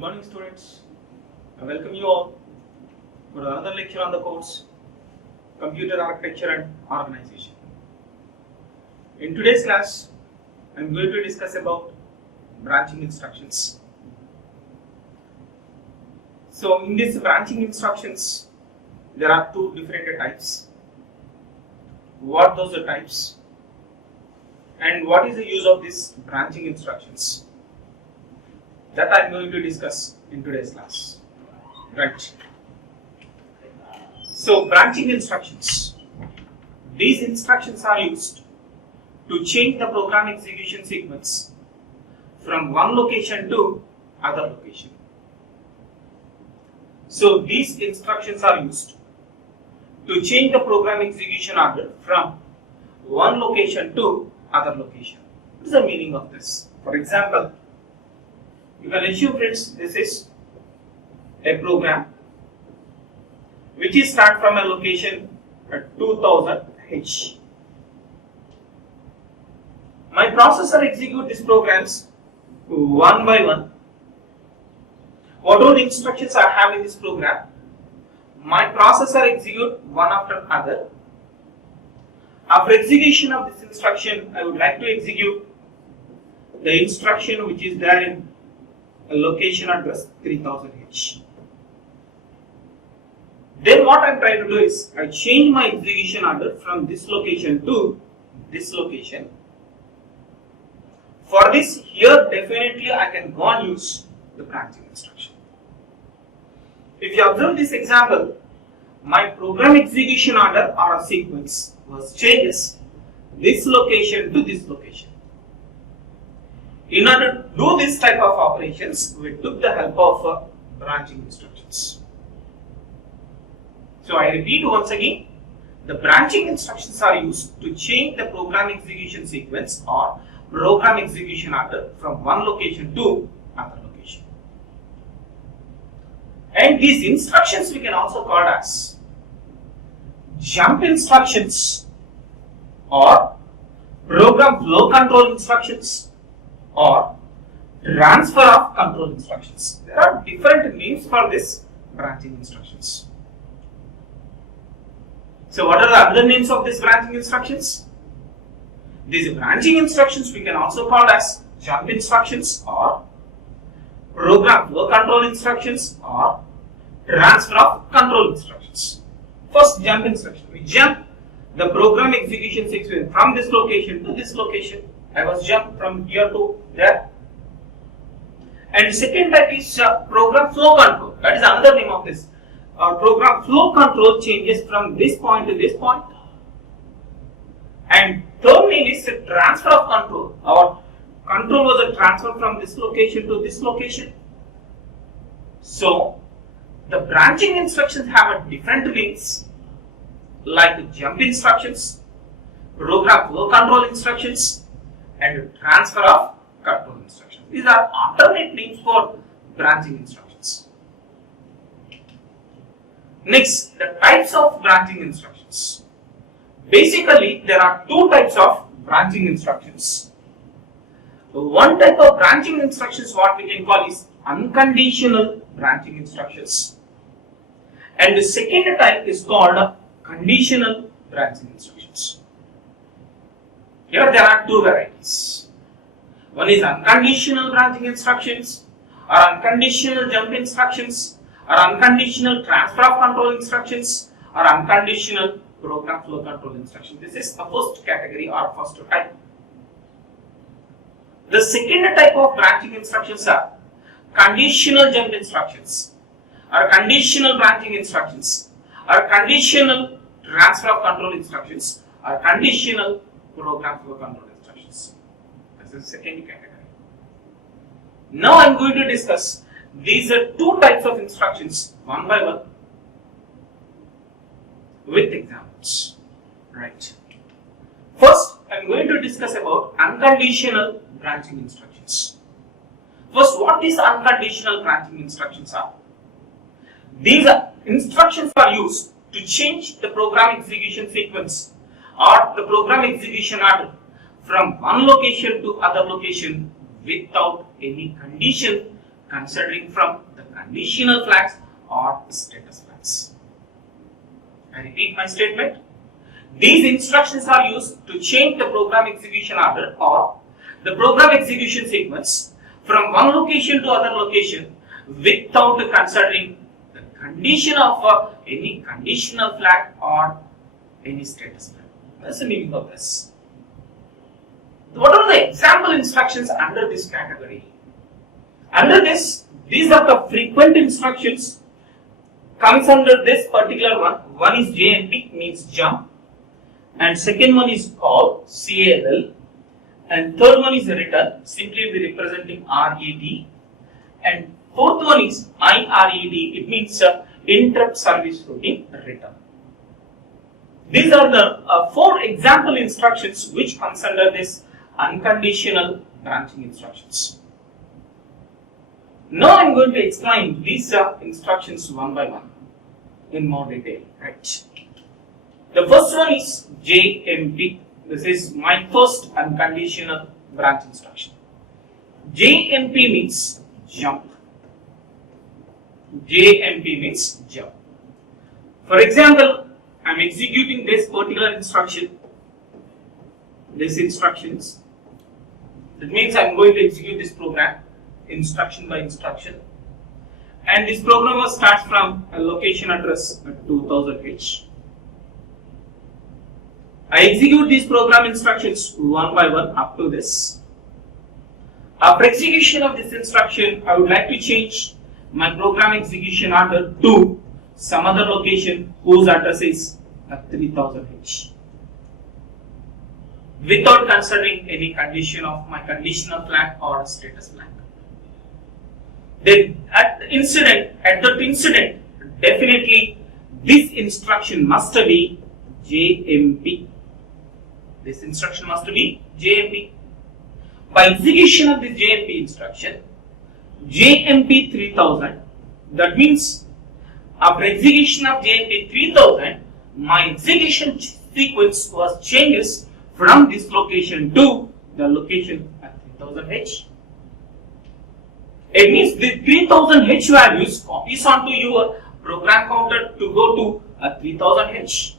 Good morning, students. I welcome you all for another lecture on the course Computer Architecture and Organization. In today's class, I am going to discuss about branching instructions. So, in these branching instructions, there are two different types. What those are types, and what is the use of these branching instructions? That I am going to discuss in today's class. Right. So, branching instructions. These instructions are used to change the program execution sequence from one location to other location. So, these instructions are used to change the program execution order from one location to other location. What is the meaning of this? For example, you can assume, friends, this is a program which is start from a location at 2000 H. My processor execute these programs one by one. Whatever the instructions I have in this program, my processor execute one after other. After execution of this instruction, I would like to execute the instruction which is there in a location address 3000 H. Then what I am trying to do is, I change my execution order from this location to this location. For this, here definitely I can go and use the branching instruction. If you observe this example, my program execution order or a sequence was changes this location to this location. In order to do this type of operations, we took the help of branching instructions. So I repeat once again, the branching instructions are used to change the program execution sequence or program execution order from one location to another location. And these instructions we can also call as jump instructions or program flow control instructions or transfer of control instructions. There are different names for this branching instructions. So what are the other names of these branching instructions? These branching instructions we can also call as jump instructions or program flow control instructions or transfer of control instructions. First, jump instruction. We jump the program execution sequence from this location to this location. I was jumped from here to there. And second type is program flow control. That is another name of this. Program flow control changes from this point to this point. And third name is transfer of control. Our control was a transfer from this location to this location. So, the branching instructions have a different names like jump instructions, program flow control instructions, and transfer of control instructions. These are alternate names for branching instructions. Next, the types of branching instructions. Basically, there are two types of branching instructions. One type of branching instructions, what we can call is unconditional branching instructions. And the second type is called conditional branching instructions. Here there are two varieties. One is unconditional branching instructions or unconditional jump instructions or unconditional transfer of control instructions or unconditional program flow control instructions. This is the first category or first type. The second type of branching instructions are conditional jump instructions or conditional branching instructions or conditional transfer of control instructions or conditional program flow control instructions. This is the second category. Now I am going to discuss these are two types of instructions one by one with examples. Right. First, I am going to discuss about unconditional branching instructions. First, what these unconditional branching instructions are? These instructions are used to change the program execution sequence or the program execution order from one location to other location without any condition considering from the conditional flags or status flags. I repeat my statement. These instructions are used to change the program execution order or the program execution sequence from one location to other location without considering the condition of any conditional flag or any status flag. That's the meaning of this. What are the example instructions under this category? Under this, these are the frequent instructions comes under this particular one. One is JMP, means jump, and second one is call, CALL, and third one is return, simply we representing RET, and fourth one is IRET, it means interrupt service routine return. These are the four example instructions which comes under this unconditional branching instructions. Now I am going to explain these instructions one by one in more detail. Right. The first one is JMP. This is my first unconditional branch instruction. JMP means jump. JMP means jump. For example, I am executing this particular instruction. This instructions. That means I am going to execute this program instruction by instruction. And this program starts from a location address at 2000H. I execute these program instructions one by one up to this. After execution of this instruction, I would like to change my program execution order to some other location whose address is at 3000H. Without considering any condition of my conditional flag or status flag. Then at that incident, definitely this instruction must be JMP. This instruction must be JMP. By execution of this JMP instruction, JMP 3000, that means after execution of JMP 3000, my execution sequence was changes from this location to the location at 3000H. It means the 3000H values copies onto your program counter to go to a 3000H.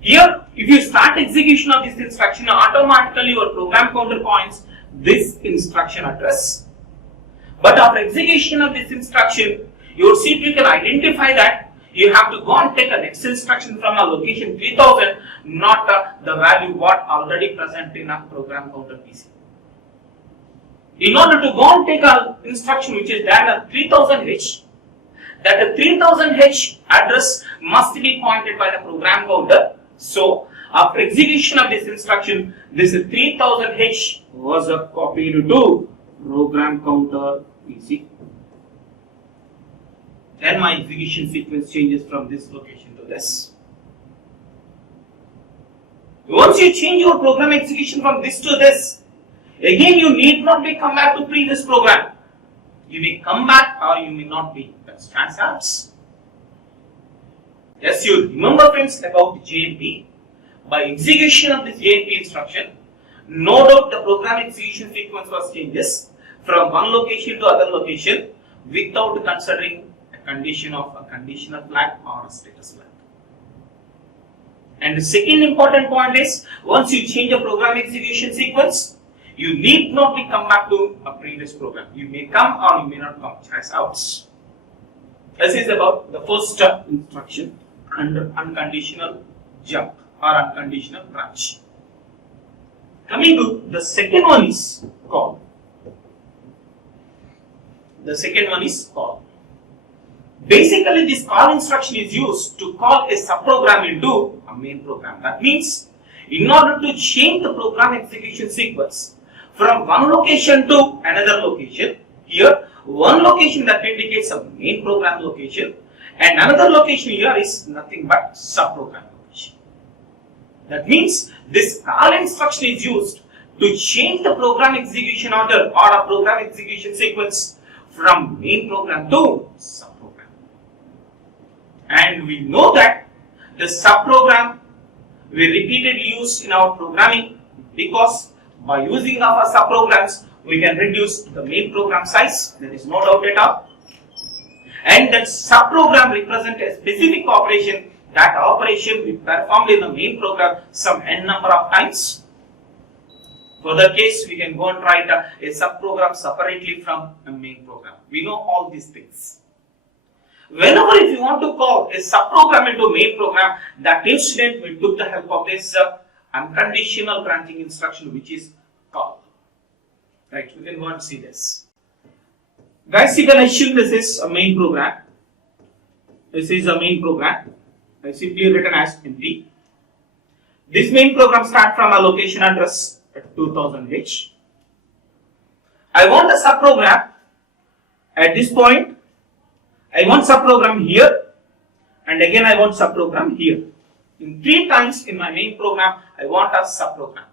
Here, if you start execution of this instruction, automatically your program counter points this instruction address. But after execution of this instruction, your CPU can identify that you have to go and take a next instruction from a location 3000, not the value what already present in a program counter PC. In order to go and take an instruction which is there at 3000H, that the 3000H address must be pointed by the program counter. So, after execution of this instruction, this 3000H was copied to program counter PC. Then my execution sequence changes from this location to this. Once you change your program execution from this to this, again you need not be come back to previous program. You may come back or you may not be. That's transapps. Yes, you remember friends about JMP. By execution of this JMP instruction, no doubt the program execution sequence was changes from one location to other location without considering a condition of a conditional flag or a status flag. And the second important point is, once you change a program execution sequence, you need not be come back to a previous program. You may come or you may not come. Choice outs. This is about the first instruction under unconditional jump or unconditional branch. Coming to the second one is call. The second one is call. Basically, this call instruction is used to call a subprogram into a main program. That means, in order to change the program execution sequence from one location to another location, here one location that indicates a main program location and another location here is nothing but subprogram location. That means this call instruction is used to change the program execution order or a program execution sequence from main program to subprogram. And we know that the subprogram we repeatedly use in our programming because by using our subprograms we can reduce the main program size, there is no doubt at all. And that subprogram represents a specific operation. That operation we performed in the main program some n number of times. For the case, we can go and write a subprogram separately from a main program. We know all these things. Whenever if you want to call a subprogram into main program, that incident we took the help of this unconditional branching instruction, which is call. Right, we can go and see this. Guys, you can assume this is a main program. This is a main program. I simply written as empty. This main program starts from a location address at 2000H. I want a subprogram at this point. I want subprogram here, and again I want subprogram here. In 3 times in my main program, I want a subprogram.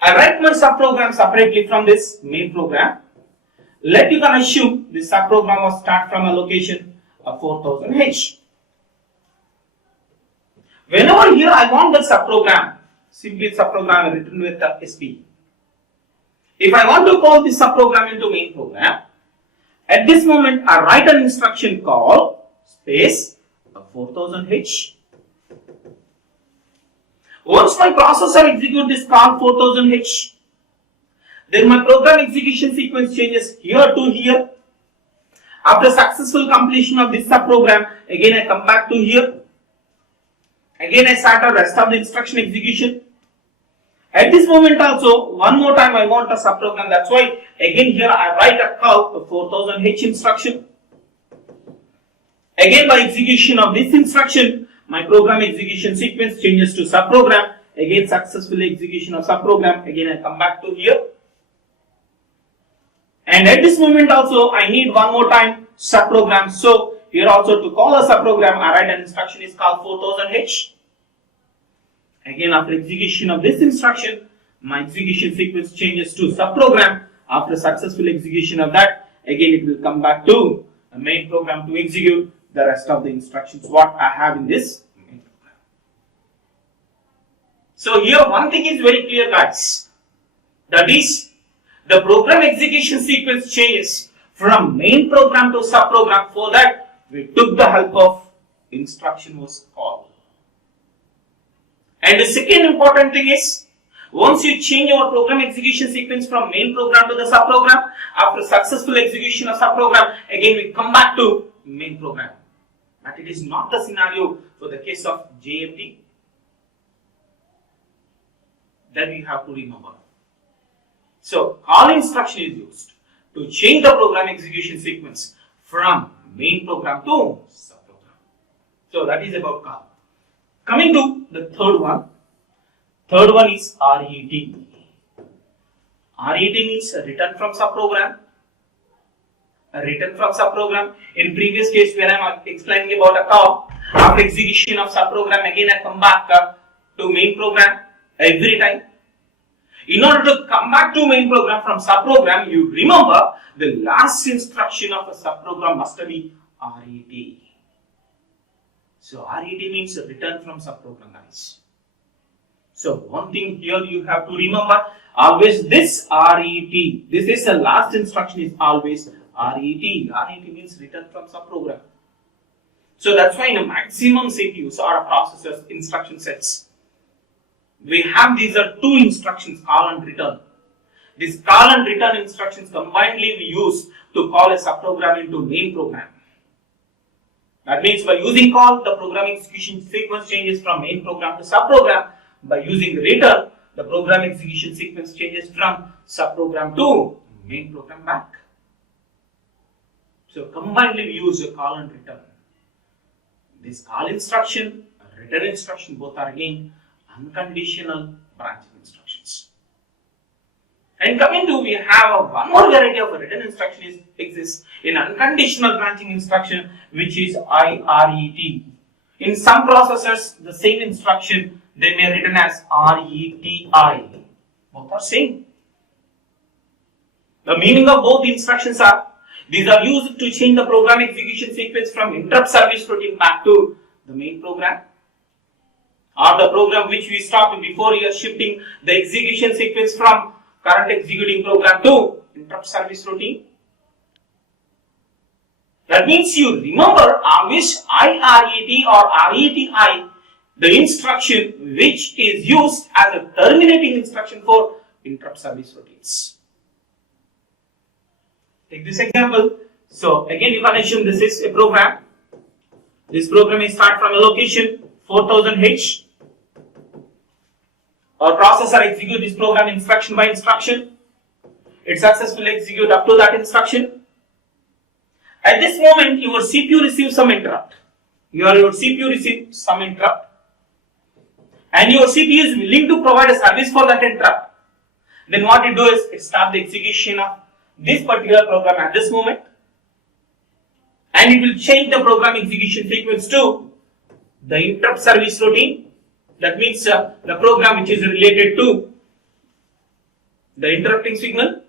I write my subprogram separately from this main program. Let you can assume this subprogram will start from a location of 4000H. Whenever here I want the subprogram, simply subprogram written with the SP. If I want to call this subprogram into main program, at this moment I write an instruction call space 4000H. Once my processor executes this call 4000H, then my program execution sequence changes here to here. After successful completion of this subprogram, again I come back to here. Again I start the rest of the instruction execution. At this moment also, one more time I want a subprogram. That's why again here I write a call of 4000H instruction. Again by execution of this instruction, my program execution sequence changes to subprogram. Again successful execution of subprogram. Again I come back to here. And at this moment also I need one more time subprogram. So here also to call a subprogram, I write an instruction is called 4000H. Again after execution of this instruction, my execution sequence changes to subprogram. After successful execution of that, again it will come back to a main program to execute the rest of the instructions what I have in this main program. So here one thing is very clear, guys. That is, the program execution sequence changes from main program to subprogram. For that, we took the help of instruction was called. And the second important thing is, once you change your program execution sequence from main program to the subprogram, after successful execution of subprogram, again we come back to main program. But it is not the scenario for the case of JMT. That we have to remember. So call instruction is used to change the program execution sequence from main program to subprogram. So that is about call. Coming to the third one. Third one is RET. RET means return from subprogram. A return from subprogram. In previous case when I am explaining about a call, after execution of subprogram, again I come back to main program every time. In order to come back to main program from subprogram, you remember the last instruction of a subprogram must be RET. So RET means return from subprogram, guys. So one thing here you have to remember, always this RET, this is the last instruction is always RET. RET means return from subprogram. So that's why in a maximum CPUs or processors instruction sets, we have these are two instructions, call and return. These call and return instructions combinedly we use to call a subprogram into main program. That means by using call, the program execution sequence changes from main program to subprogram. By using return, the program execution sequence changes from subprogram to main program back. So combinedly we use a call and return. This call instruction and return instruction both are again unconditional branching instructions. And coming to, we have one more variety of a return instruction exists in unconditional branching instruction, which is IRET. In some processors, the same instruction they may written as RETI. Both are same. The meaning of both instructions are, these are used to change the program execution sequence from interrupt service routine back to the main program, or the program which we stopped before you are shifting the execution sequence from current executing program to interrupt service routine. That means you remember on which IRET or RETI, the instruction which is used as a terminating instruction for interrupt service routines. Take this example. So again you can assume this is a program. This program is start from a location 4000H. Our processor execute this program instruction by instruction. It successfully execute up to that instruction. At this moment, your CPU receives some interrupt. Your CPU receives some interrupt, and your CPU is willing to provide a service for that interrupt. Then what it do is it start the execution of this particular program at this moment, and it will change the program execution sequence to the interrupt service routine. That means the program which is related to the interrupting signal.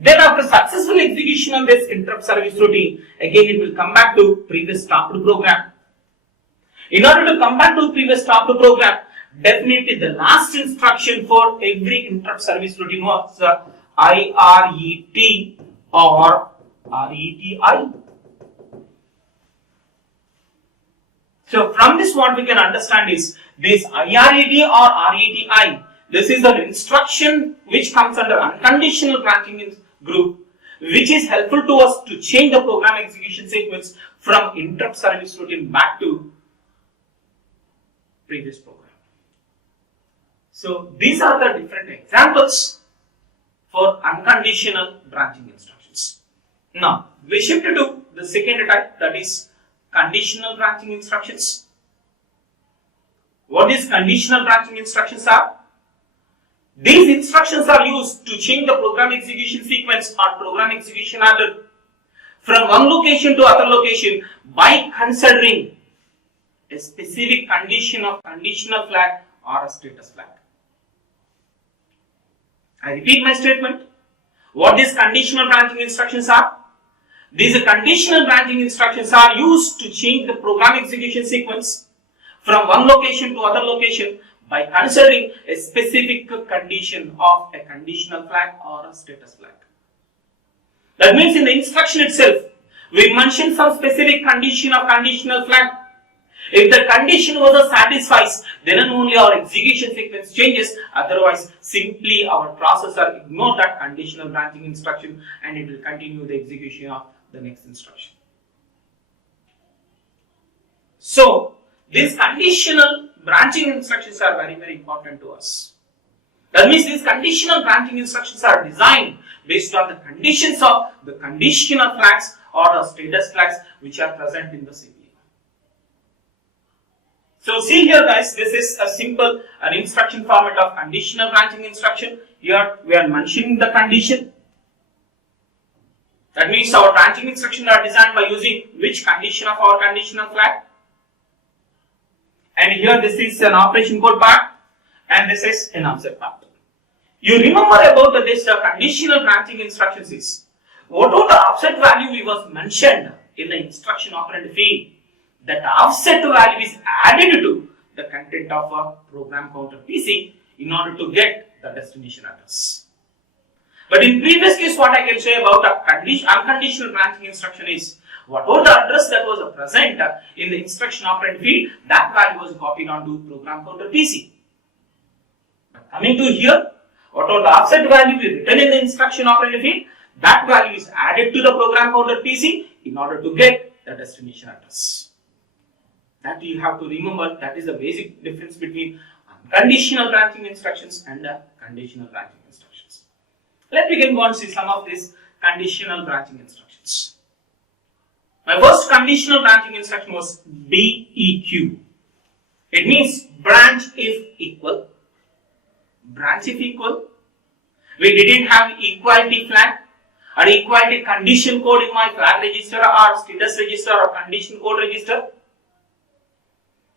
Then after successful execution of this interrupt service routine, again it will come back to previous stopped program. In order to come back to previous stopped program, definitely the last instruction for every interrupt service routine was IRET or RETI. So from this what we can understand is this IRET or RETI, this is an instruction which comes under unconditional branching group, which is helpful to us to change the program execution sequence from interrupt service routine back to previous program. So these are the different examples for unconditional branching instructions. Now we shift to the second type, that is conditional branching instructions. What these conditional branching instructions are? These instructions are used to change the program execution sequence or program execution order from one location to other location by considering a specific condition of conditional flag or a status flag. I repeat my statement. What these conditional branching instructions are? These conditional branching instructions are used to change the program execution sequence from one location to other location by considering a specific condition of a conditional flag or a status flag. That means in the instruction itself, we mention some specific condition of conditional flag. If the condition was satisfies, then only our execution sequence changes. Otherwise, simply our processor ignore that conditional branching instruction and it will continue the execution of the next instruction. So, these conditional branching instructions are very, very important to us. That means these conditional branching instructions are designed based on the conditions of the conditional flags or the status flags which are present in the CPU. So see here guys, this is a simple instruction format of conditional branching instruction. Here we are mentioning the condition. That means our branching instructions are designed by using which condition of our conditional flag. And here this is an operation code part and this is an offset part. You remember about this conditional branching instructions is whatever the offset value was mentioned in the instruction operand field, that offset value is added to the content of a program counter PC in order to get the destination address. But in previous case, what I can say about a unconditional branching instruction is whatever the address that was present in the instruction operand field, that value was copied onto program counter PC. But coming to here, whatever the offset value is written in the instruction operand field, that value is added to the program counter PC in order to get the destination address. That you have to remember, that is the basic difference between conditional branching instructions and conditional branching instructions. Let me go and see some of these conditional branching instructions. My first conditional branching instruction was BEQ. It means branch if equal. Branch if equal. We didn't have equality flag or equality condition code in my flag register or status register or condition code register.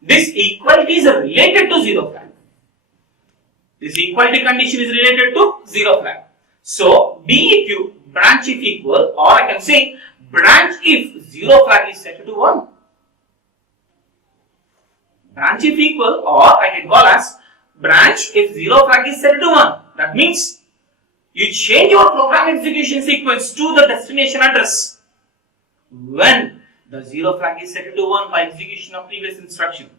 This equality is related to zero flag. This equality condition is related to zero flag. So BEQ, branch if equal, or I can say branch if zero flag is set to 1. Branch if equal, or I can call as branch if zero flag is set to 1. That means you change your program execution sequence to the destination address when the zero flag is set to 1 by execution of previous instruction.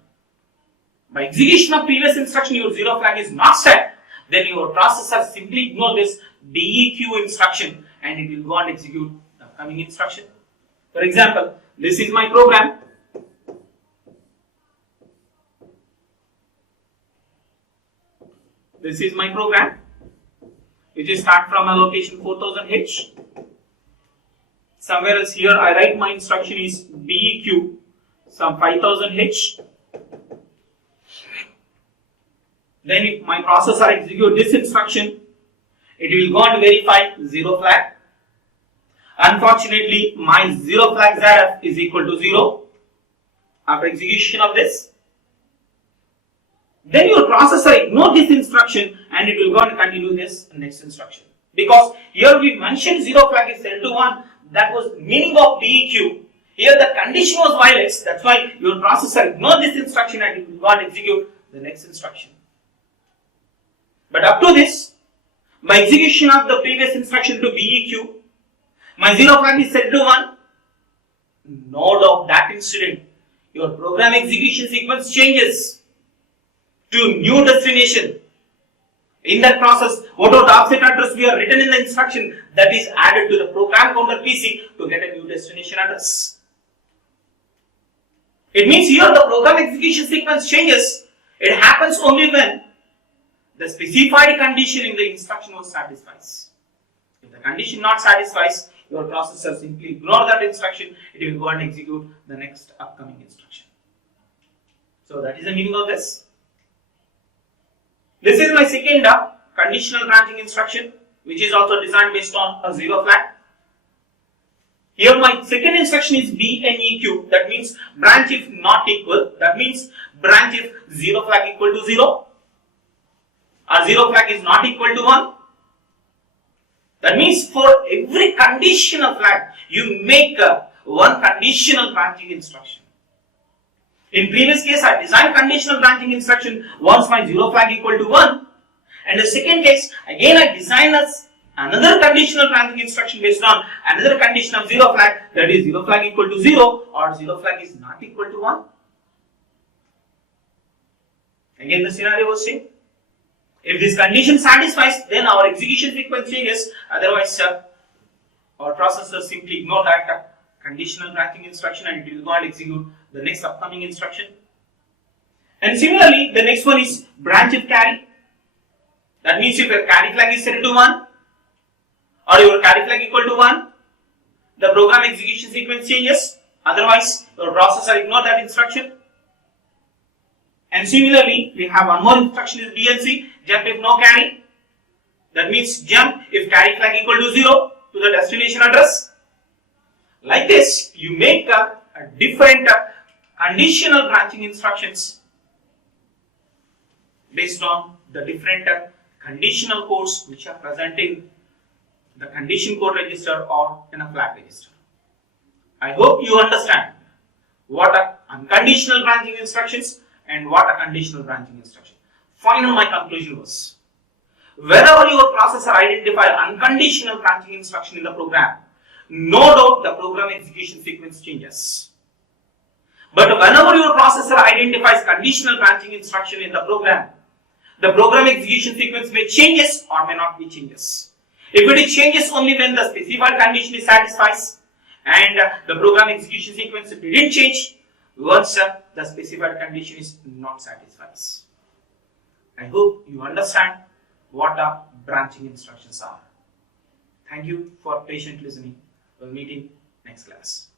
By execution of previous instruction, your zero flag is not set, then your processor simply ignore this BEQ instruction and it will go and execute the upcoming instruction. For example, this is my program. This is my program, which is start from a location 4000H. Somewhere else here, I write my instruction is BEQ, some 5000H. Then if my processor execute this instruction, it will go and verify zero flag. Unfortunately, my zero flag ZF is equal to 0 after execution of this. Then your processor ignore this instruction and it will go and continue this next instruction. Because here we mentioned zero flag is set to 1, that was meaning of BEQ. Here the condition was violated, that's why your processor ignore this instruction and it will go and execute the next instruction. But up to this, by execution of the previous instruction to BEQ, my zero flag is set to 1. No doubt that incident, your program execution sequence changes to new destination. In that process, whatever the offset address we have written in the instruction, that is added to the program counter PC to get a new destination address. It means here the program execution sequence changes. It happens only when the specified condition in the instruction was satisfied. If the condition not satisfies, your processor simply ignore that instruction, it will go and execute the next upcoming instruction. So that is the meaning of this. This is my second conditional branching instruction, which is also designed based on a zero flag. Here my second instruction is BNEQ, that means branch if not equal, that means branch if zero flag equal to 0 or zero flag is not equal to 1. That means for every conditional flag, you make one conditional branching instruction. In previous case, I designed conditional branching instruction once my zero flag equal to 1. And the second case, again I designed another conditional branching instruction based on another condition of zero flag, that is zero flag equal to 0 or zero flag is not equal to 1. Again the scenario was same. If this condition satisfies, then our execution sequence changes, otherwise our processor simply ignore that conditional branching instruction and it will go and execute the next upcoming instruction. And similarly, the next one is branch if carry. That means if your carry flag is set to 1 or your carry flag equal to 1, the program execution sequence changes, otherwise your processor ignore that instruction. And similarly, we have one more instruction is BNC, jump if no carry. That means jump if carry flag equal to 0 to the destination address. Like this, you make a different conditional branching instructions based on the different conditional codes which are present in the condition code register or in a flag register. I hope you understand what are unconditional branching instructions and what are conditional branching instruction. Final, my conclusion was, wherever your processor identifies unconditional branching instruction in the program, no doubt the program execution sequence changes. But whenever your processor identifies conditional branching instruction in the program execution sequence may changes or may not be changes. If it is changes only when the specified condition is satisfied and the program execution sequence didn't change once the specified condition is not satisfied. I hope you understand what branching instructions are. Thank you for patient listening. We'll meet in next class.